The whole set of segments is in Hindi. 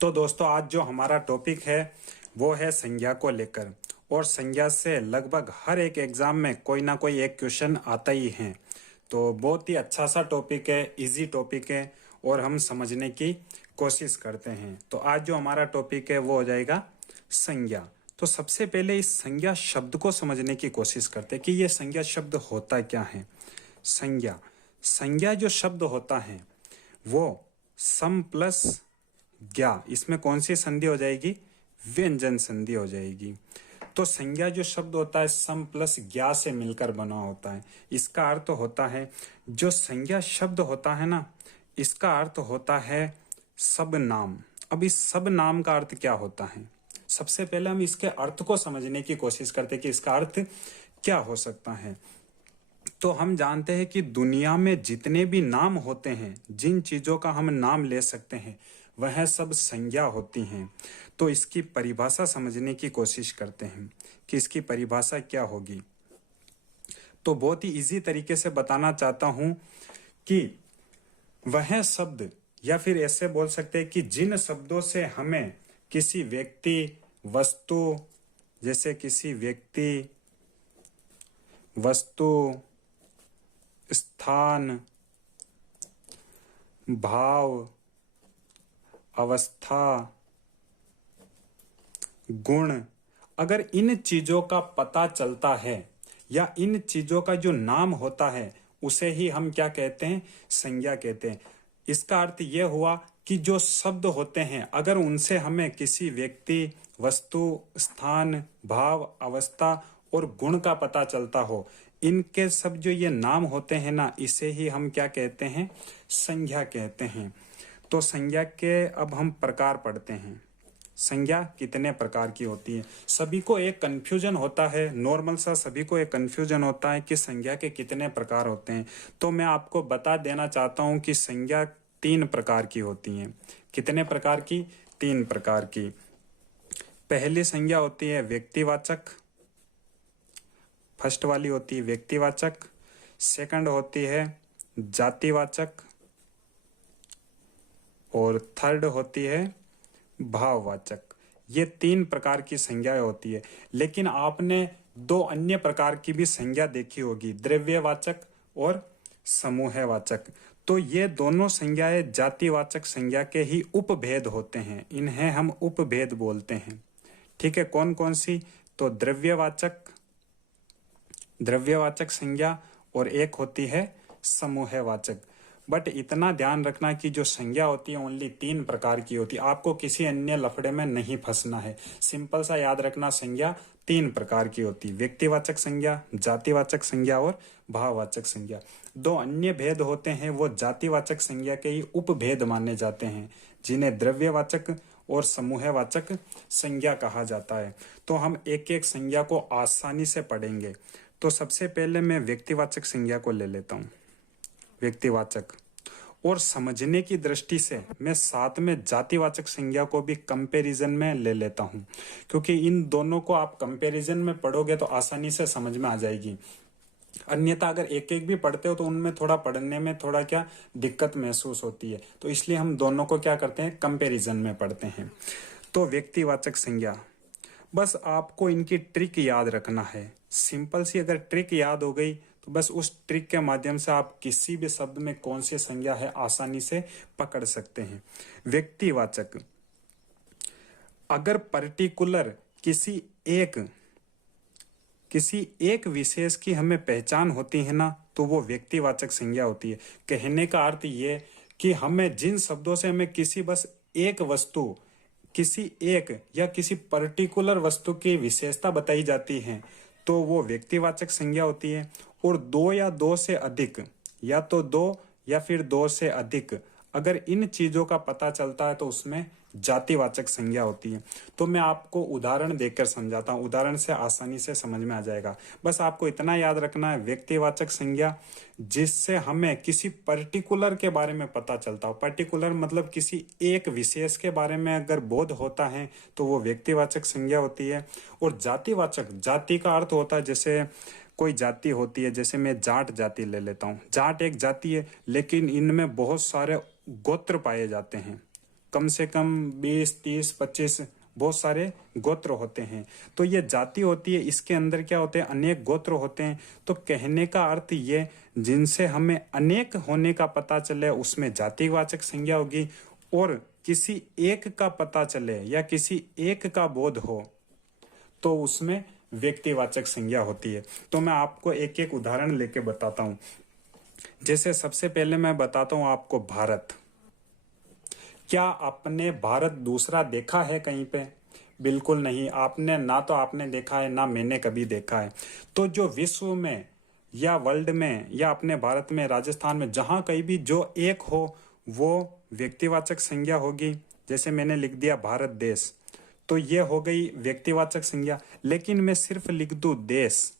तो दोस्तों आज जो हमारा टॉपिक है वो है संज्ञा को लेकर। और संज्ञा से लगभग हर एक एग्जाम में कोई ना कोई एक क्वेश्चन आता ही है। तो बहुत ही अच्छा सा टॉपिक है, इजी टॉपिक है और हम समझने की कोशिश करते हैं। तो आज जो हमारा टॉपिक है वो हो जाएगा संज्ञा। तो सबसे पहले इस संज्ञा शब्द को समझने की कोशिश करते हैं कि ये संज्ञा शब्द होता क्या है। संज्ञा संज्ञा जो शब्द होता है वो सम प्लस ज्ञा, इसमें कौन सी संधि हो जाएगी? व्यंजन संधि हो जाएगी। तो संज्ञा जो शब्द होता है सम प्लस ज्ञा से मिलकर बना होता है। इसका अर्थ होता है, जो संज्ञा शब्द होता है ना, इसका अर्थ होता है सब नाम। अब इस सब नाम का अर्थ क्या होता है? सबसे पहले हम इसके अर्थ को समझने की कोशिश करते हैं कि इसका अर्थ क्या हो सकता है। तो हम जानते हैं कि दुनिया में जितने भी नाम होते हैं, जिन चीजों का हम नाम ले सकते हैं, वह सब संज्ञा होती हैं। तो इसकी परिभाषा समझने की कोशिश करते हैं कि इसकी परिभाषा क्या होगी। तो बहुत ही इजी तरीके से बताना चाहता हूं कि वह शब्द, या फिर ऐसे बोल सकते हैं कि जिन शब्दों से हमें किसी व्यक्ति, वस्तु, जैसे किसी व्यक्ति, वस्तु, स्थान, भाव, अवस्था, गुण, अगर इन चीजों का पता चलता है या इन चीजों का जो नाम होता है उसे ही हम क्या कहते हैं? संज्ञा कहते हैं। इसका अर्थ यह हुआ कि जो शब्द होते हैं, अगर उनसे हमें किसी व्यक्ति, वस्तु, स्थान, भाव, अवस्था और गुण का पता चलता हो, इनके सब जो ये नाम होते हैं ना, इसे ही हम क्या कहते हैं? संज्ञा कहते हैं। तो संज्ञा के अब हम प्रकार पढ़ते हैं। संज्ञा कितने प्रकार की होती है? सभी को एक कंफ्यूजन होता है, नॉर्मल सा सभी को एक कंफ्यूजन होता है कि संज्ञा के कितने प्रकार होते हैं। तो मैं आपको बता देना चाहता हूं कि संज्ञा 3 प्रकार की होती हैं। कितने प्रकार की? 3 प्रकार की। पहली संज्ञा होती है व्यक्तिवाचक, फर्स्ट वाली होती है व्यक्तिवाचक। सेकंड होती है जातिवाचक और थर्ड होती है भाववाचक। ये 3 प्रकार की संज्ञाएं होती है। लेकिन आपने 2 अन्य प्रकार की भी संज्ञा देखी होगी, द्रव्यवाचक और समूहवाचक। तो ये दोनों संज्ञाएं जातिवाचक संज्ञा के ही उपभेद होते हैं, इन्हें हम उपभेद बोलते हैं। ठीक है, कौन कौन सी? तो द्रव्यवाचक संज्ञा और एक होती है समूहवाचक। बट इतना ध्यान रखना कि जो संज्ञा होती है ओनली 3 प्रकार की होती है। आपको किसी अन्य लफड़े में नहीं फंसना है। सिंपल सा याद रखना, संज्ञा 3 प्रकार की होती है, व्यक्तिवाचक संज्ञा, जातिवाचक संज्ञा और भाववाचक संज्ञा। 2 अन्य भेद होते हैं, वो जातिवाचक संज्ञा के ही उपभेद माने जाते हैं, जिन्हें द्रव्यवाचक और समूहवाचक संज्ञा कहा जाता है। तो हम एक एक संज्ञा को आसानी से पढ़ेंगे। तो सबसे पहले मैं व्यक्तिवाचक संज्ञा को ले लेता हूं। व्यक्तिवाचक, और समझने की दृष्टि से मैं साथ में जातिवाचक संज्ञा को भी कंपैरिजन में ले लेता हूं, क्योंकि इन दोनों को आप कंपैरिजन में पढ़ोगे तो आसानी से समझ में आ जाएगी। अन्यथा अगर एक एक भी पढ़ते हो तो उनमें थोड़ा पढ़ने में थोड़ा क्या दिक्कत महसूस होती है। तो इसलिए हम दोनों को क्या करते हैं? कंपैरिजन में पढ़ते हैं। तो व्यक्तिवाचक संज्ञा, बस आपको इनकी ट्रिक याद रखना है। सिंपल सी अगर ट्रिक याद हो गई तो बस उस ट्रिक के माध्यम से आप किसी भी शब्द में कौन सी संज्ञा है आसानी से पकड़ सकते हैं। व्यक्तिवाचक, अगर पर्टिकुलर किसी एक विशेष की हमें पहचान होती है ना, तो वो व्यक्तिवाचक संज्ञा होती है। कहने का अर्थ ये कि हमें जिन शब्दों से हमें किसी बस एक वस्तु, किसी एक या किसी पर्टिकुलर वस्तु की विशेषता बताई जाती है, तो वो व्यक्तिवाचक संज्ञा होती है। और 2 या 2 से अधिक, या तो 2 या फिर 2 से अधिक, अगर इन चीजों का पता चलता है तो उसमें जातिवाचक संज्ञा होती है। तो मैं आपको उदाहरण देकर समझाता हूं, उदाहरण से आसानी से समझ में आ जाएगा। बस आपको इतना याद रखना है, व्यक्तिवाचक संज्ञा जिससे हमें किसी पर्टिकुलर के बारे में पता चलता हो। पर्टिकुलर मतलब किसी एक विशेष के बारे में अगर बोध होता है तो वो व्यक्तिवाचक संज्ञा होती है। और जातिवाचक, जाति का अर्थ होता है जैसे कोई जाति होती है, जैसे मैं जाट जाति ले लेता हूँ। जाट एक जाति है, लेकिन इनमें बहुत सारे गोत्र पाए जाते हैं। कम से कम 20, 30, 25 बहुत सारे गोत्र होते हैं। तो ये जाति होती है, इसके अंदर क्या होते हैं, अनेक गोत्र होते हैं। तो कहने का अर्थ ये, जिनसे हमें अनेक होने का पता चले उसमें जातिवाचक संज्ञा होगी, और किसी एक का पता चले या किसी एक का बोध हो तो उसमें व्यक्तिवाचक संज्ञा होती है। तो मैं आपको एक एक उदाहरण लेके बताता हूं। जैसे सबसे पहले मैं बताता हूं आपको भारत। क्या आपने भारत दूसरा देखा है कहीं पे? बिल्कुल नहीं। आपने ना तो आपने देखा है, ना मैंने कभी देखा है। तो जो विश्व में या वर्ल्ड में या अपने भारत में, राजस्थान में, जहां कहीं भी जो एक हो वो व्यक्तिवाचक संज्ञा होगी। जैसे मैंने लिख दिया भारत देश, तो ये हो गई व्यक्तिवाचक संज्ञा। लेकिन मैं सिर्फ लिख दूं देश,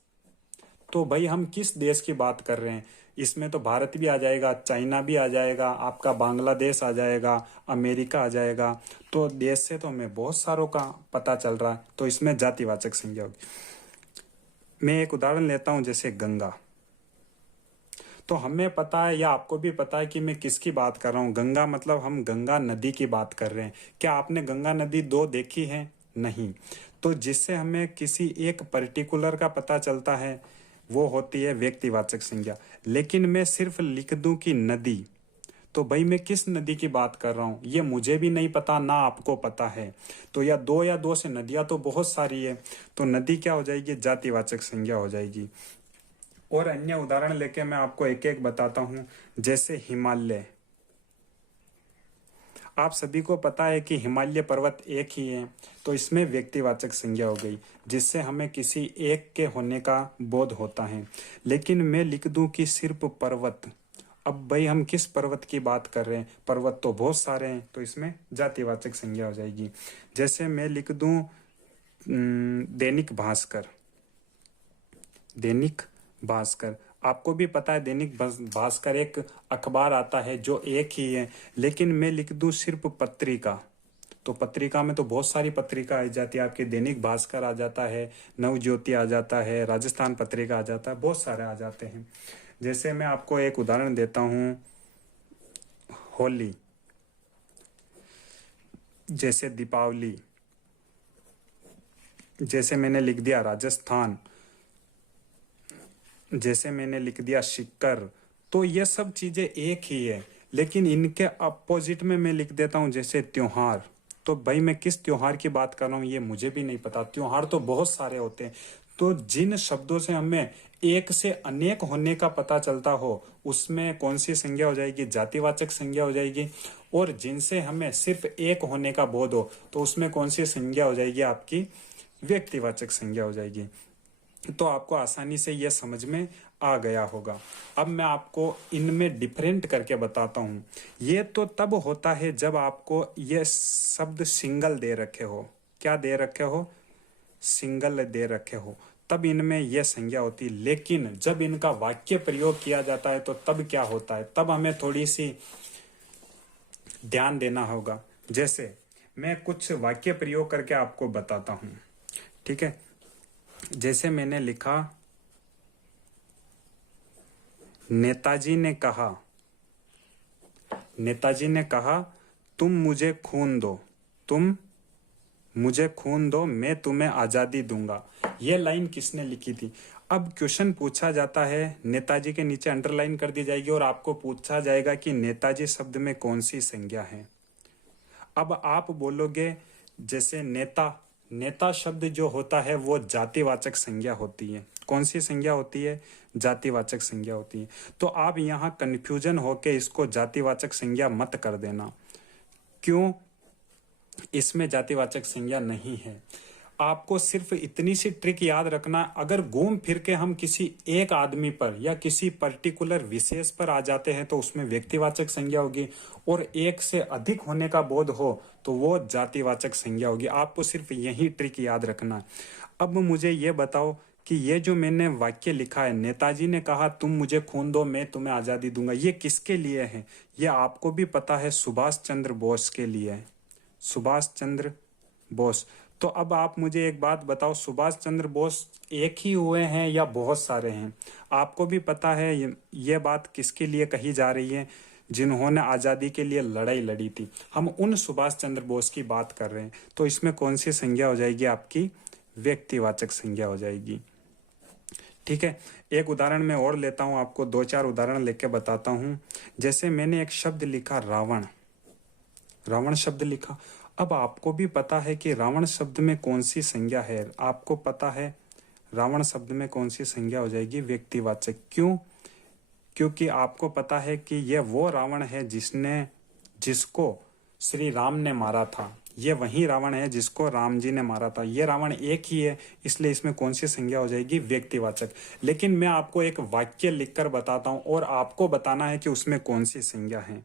तो भाई हम किस देश की बात कर रहे हैं? इसमें तो भारत भी आ जाएगा, चाइना भी आ जाएगा, आपका बांग्लादेश आ जाएगा, अमेरिका आ जाएगा। तो देश से तो हमें बहुत सारों का पता चल रहा है, तो इसमें जातिवाचक संज्ञा होगी। मैं एक उदाहरण लेता हूं, जैसे गंगा। तो हमें पता है या आपको भी पता है कि मैं किसकी बात कर रहा हूँ। गंगा मतलब हम गंगा नदी की बात कर रहे हैं। क्या आपने गंगा नदी दो देखी है? नहीं। तो जिससे हमें किसी एक पर्टिकुलर का पता चलता है वो होती है व्यक्तिवाचक संज्ञा। लेकिन मैं सिर्फ लिख दूं कि नदी, तो भाई मैं किस नदी की बात कर रहा हूँ ये मुझे भी नहीं पता, ना आपको पता है। तो या दो से नदियां तो बहुत सारी है, तो नदी क्या हो जाएगी? जातिवाचक संज्ञा हो जाएगी। और अन्य उदाहरण लेके मैं आपको एक एक बताता हूँ। जैसे हिमालय, आप सभी को पता है कि हिमालय पर्वत एक ही है, तो इसमें व्यक्तिवाचक संज्ञा हो गई, जिससे हमें किसी एक के होने का बोध होता है। लेकिन मैं लिख दूं कि सिर्फ पर्वत, अब भाई हम किस पर्वत की बात कर रहे हैं? पर्वत तो बहुत सारे हैं, तो इसमें जातिवाचक संज्ञा हो जाएगी। जैसे मैं लिख दूं दैनिक भास्कर। दैनिक भास्कर, आपको भी पता है दैनिक भास्कर एक अखबार आता है जो एक ही है। लेकिन मैं लिख दूं सिर्फ पत्रिका, तो पत्रिका में तो बहुत सारी पत्रिका आ जाती है। आपके दैनिक भास्कर आ जाता है, नवज्योति आ जाता है, राजस्थान पत्रिका आ जाता है, बहुत सारे आ जाते हैं। जैसे मैं आपको एक उदाहरण देता हूं, होली, जैसे दीपावली, जैसे मैंने लिख दिया राजस्थान, जैसे मैंने लिख दिया शिक्कर। तो ये सब चीजें एक ही है, लेकिन इनके अपोजिट में मैं लिख देता हूं जैसे त्योहार। तो भाई मैं किस त्योहार की बात कर रहा हूँ ये मुझे भी नहीं पता। त्योहार तो बहुत सारे होते हैं। तो जिन शब्दों से हमें एक से अनेक होने का पता चलता हो उसमें कौन सी संज्ञा हो जाएगी? जातिवाचक संज्ञा हो जाएगी। और जिनसे हमें सिर्फ एक होने का बोध हो तो उसमें कौन सी संज्ञा हो जाएगी? आपकी व्यक्तिवाचक संज्ञा हो जाएगी। तो आपको आसानी से यह समझ में आ गया होगा। अब मैं आपको इनमें डिफरेंट करके बताता हूं। ये तो तब होता है जब आपको ये शब्द सिंगल दे रखे हो। क्या दे रखे हो? सिंगल दे रखे हो, तब इनमें यह संज्ञा होती है। लेकिन जब इनका वाक्य प्रयोग किया जाता है तो तब क्या होता है? तब हमें थोड़ी सी ध्यान देना होगा। जैसे मैं कुछ वाक्य प्रयोग करके आपको बताता हूं, ठीक है? जैसे मैंने लिखा, नेताजी ने कहा, नेताजी ने कहा तुम मुझे खून दो, तुम मुझे खून दो, मैं तुम्हें आजादी दूंगा। यह लाइन किसने लिखी थी? अब क्वेश्चन पूछा जाता है, नेताजी के नीचे अंडरलाइन कर दी जाएगी और आपको पूछा जाएगा कि नेताजी शब्द में कौन सी संज्ञा है। अब आप बोलोगे जैसे नेता, नेता शब्द जो होता है वो जातिवाचक संज्ञा होती है। कौन सी संज्ञा होती है? जातिवाचक संज्ञा होती है। तो आप यहाँ कंफ्यूजन होके इसको जातिवाचक संज्ञा मत कर देना। क्यों? इसमें जातिवाचक संज्ञा नहीं है। आपको सिर्फ इतनी सी ट्रिक याद रखना, अगर घूम फिर के हम किसी एक आदमी पर या किसी पर्टिकुलर विशेष पर आ जाते हैं तो उसमें व्यक्तिवाचक संज्ञा होगी, और एक से अधिक होने का बोध हो तो वो जातिवाचक संज्ञा होगी। आपको सिर्फ यही ट्रिक याद रखना। अब मुझे ये बताओ कि ये जो मैंने वाक्य लिखा है, नेताजी ने कहा तुम मुझे खून दो, मैं तुम्हें आजादी दूंगा, ये किसके लिए है? ये आपको भी पता है, सुभाष चंद्र बोस के लिए है। सुभाष चंद्र बोस। तो अब आप मुझे एक बात बताओ, सुभाष चंद्र बोस एक ही हुए हैं या बहुत सारे हैं? आपको भी पता है ये बात किसके लिए कही जा रही है? जिन्होंने आज़ादी के लिए लड़ाई लड़ी थी। हम उन सुभाष चंद्र बोस की बात कर रहे हैं। तो इसमें कौन सी संज्ञा हो जाएगी? आपकी व्यक्तिवाचक संज्ञा हो जाएगी। ठीक है, एक उदाहरण मैं और लेता हूं, आपको 2-4 उदाहरण लेके बताता हूं। जैसे मैंने एक शब्द लिखा रावण, रावण शब्द लिखा। अब आपको भी पता है कि रावण शब्द में कौन सी संज्ञा है। आपको पता है रावण शब्द में कौन सी संज्ञा हो जाएगी? व्यक्तिवाचक। क्यों? क्योंकि आपको पता है कि यह वो रावण है जिसको श्री राम ने मारा था। ये वही रावण है जिसको राम जी ने मारा था। ये रावण एक ही है, इसलिए इसमें कौन सी संज्ञा हो जाएगी? व्यक्तिवाचक। लेकिन मैं आपको एक वाक्य लिखकर बताता हूं और आपको बताना है कि उसमें कौन सी संज्ञा है।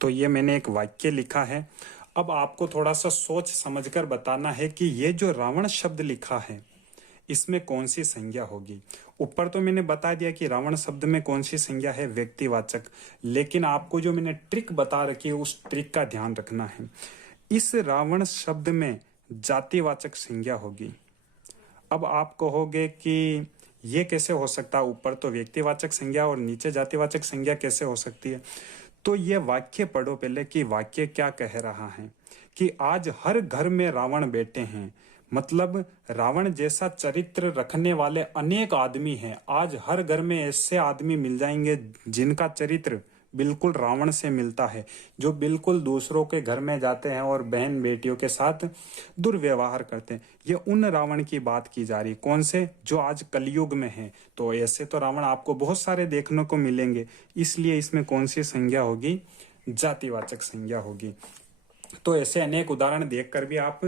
तो ये मैंने एक वाक्य लिखा है। अब आपको थोड़ा सा सोच समझकर बताना है कि ये जो रावण शब्द लिखा है इसमें कौन सी संज्ञा होगी। ऊपर तो मैंने बता दिया कि रावण शब्द में कौन सी संज्ञा है? व्यक्तिवाचक। लेकिन आपको जो मैंने ट्रिक बता रखी है उस ट्रिक का ध्यान रखना है। इस रावण शब्द में जातिवाचक संज्ञा होगी। अब आप कहोगे कि ये कैसे हो सकता है? ऊपर तो व्यक्तिवाचक संज्ञा और नीचे जातिवाचक संज्ञा कैसे हो सकती है? तो ये वाक्य पढ़ो पहले कि वाक्य क्या कह रहा है कि आज हर घर में रावण बैठे हैं। मतलब रावण जैसा चरित्र रखने वाले अनेक आदमी हैं। आज हर घर में ऐसे आदमी मिल जाएंगे जिनका चरित्र बिल्कुल रावण से मिलता है, जो बिल्कुल दूसरों के घर में जाते हैं और बहन बेटियों के साथ दुर्व्यवहार करते हैं। ये उन रावण की बात की जा रही। कौन से? जो आज कलयुग में है। तो ऐसे तो रावण आपको बहुत सारे देखने को मिलेंगे, इसलिए इसमें कौन सी संज्ञा होगी? जातिवाचक संज्ञा होगी। तो ऐसे अनेक उदाहरण देखकर भी आप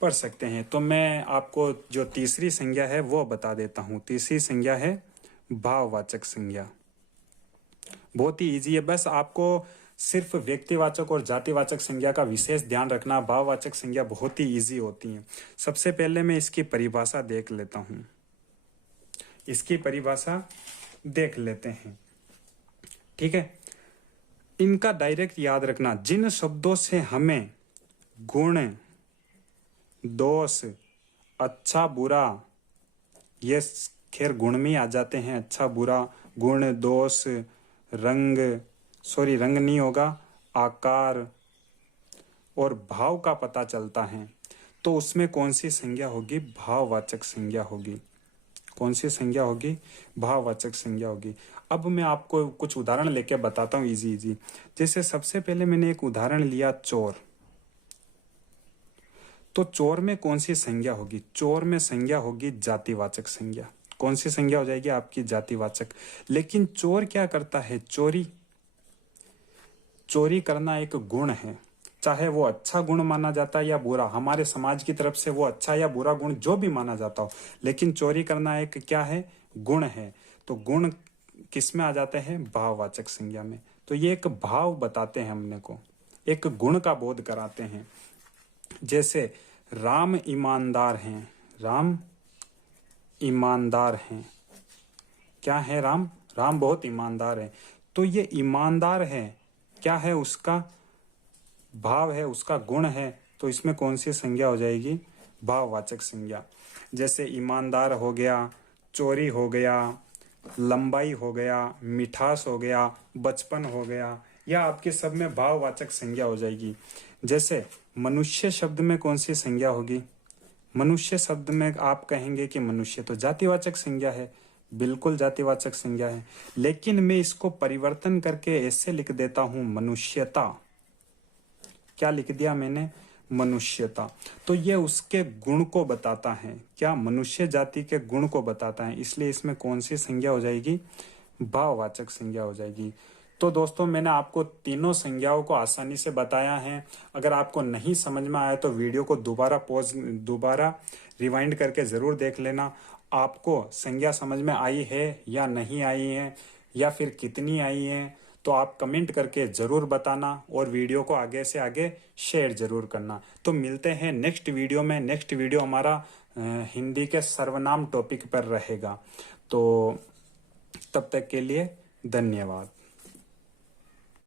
पढ़ सकते हैं। तो मैं आपको जो तीसरी संज्ञा है वो बता देता हूं। तीसरी संज्ञा है भाववाचक संज्ञा। बहुत ही इजी है, बस आपको सिर्फ व्यक्तिवाचक और जातिवाचक संज्ञा का विशेष ध्यान रखना। भाववाचक संज्ञा बहुत ही इजी होती हैं। सबसे पहले मैं इसकी परिभाषा देख लेता हूं। इसकी परिभाषा देख लेते हैं। ठीक है, इनका डायरेक्ट याद रखना। जिन शब्दों से हमें गुण, दोष, अच्छा बुरा, ये खैर गुण में आ जाते हैं। अच्छा बुरा, गुण, दोष, रंग नहीं होगा, आकार और भाव का पता चलता है। तो उसमें कौन सी संज्ञा होगी? भाववाचक संज्ञा होगी। कौन सी संज्ञा होगी? भाववाचक संज्ञा होगी। अब मैं आपको कुछ उदाहरण लेके बताता हूँ इजी। जैसे सबसे पहले मैंने एक उदाहरण लिया चोर। तो चोर में कौन सी संज्ञा होगी? चोर में संज्ञा होगी जातिवाचक संज्ञा। कौन सी संज्ञा हो जाएगी? आपकी जातिवाचक। लेकिन चोर क्या करता है? चोरी करना एक गुण है, चाहे वो अच्छा गुण माना जाता है या बुरा। हमारे समाज की तरफ से वो अच्छा या बुरा गुण जो भी माना जाता हो, लेकिन चोरी करना एक क्या है? गुण है। तो गुण किस में आ जाते हैं? भाववाचक संज्ञा में। तो ये एक भाव बताते हैं हमने को, एक गुण का बोध कराते हैं। जैसे राम ईमानदार हैं। राम ईमानदार हैं। क्या है? राम बहुत ईमानदार है। तो ये ईमानदार है, क्या है? उसका भाव है, उसका गुण है। तो इसमें कौन सी संज्ञा हो जाएगी? भाववाचक संज्ञा। जैसे ईमानदार हो गया, चोरी हो गया, लंबाई हो गया, मिठास हो गया, बचपन हो गया, या आपके सब में भाववाचक संज्ञा हो जाएगी। जैसे मनुष्य शब्द में कौन सी संज्ञा होगी? मनुष्य शब्द में आप कहेंगे कि मनुष्य तो जातिवाचक संज्ञा है, बिल्कुल जातिवाचक संज्ञा है। लेकिन मैं इसको परिवर्तन करके ऐसे लिख देता हूं, मनुष्यता। क्या लिख दिया मैंने? मनुष्यता। तो ये उसके गुण को बताता है। क्या? मनुष्य जाति के गुण को बताता है। इसलिए इसमें कौन सी संज्ञा हो जाएगी? भाववाचक संज्ञा हो जाएगी। तो दोस्तों, मैंने आपको तीनों संज्ञाओं को आसानी से बताया है। अगर आपको नहीं समझ में आया तो वीडियो को दोबारा रिवाइंड करके जरूर देख लेना। आपको संज्ञा समझ में आई है या नहीं आई है, या फिर कितनी आई है, तो आप कमेंट करके जरूर बताना और वीडियो को आगे से आगे शेयर जरूर करना। तो मिलते हैं नेक्स्ट वीडियो में। नेक्स्ट वीडियो हमारा हिंदी के सर्वनाम टॉपिक पर रहेगा। तो तब तक के लिए धन्यवाद।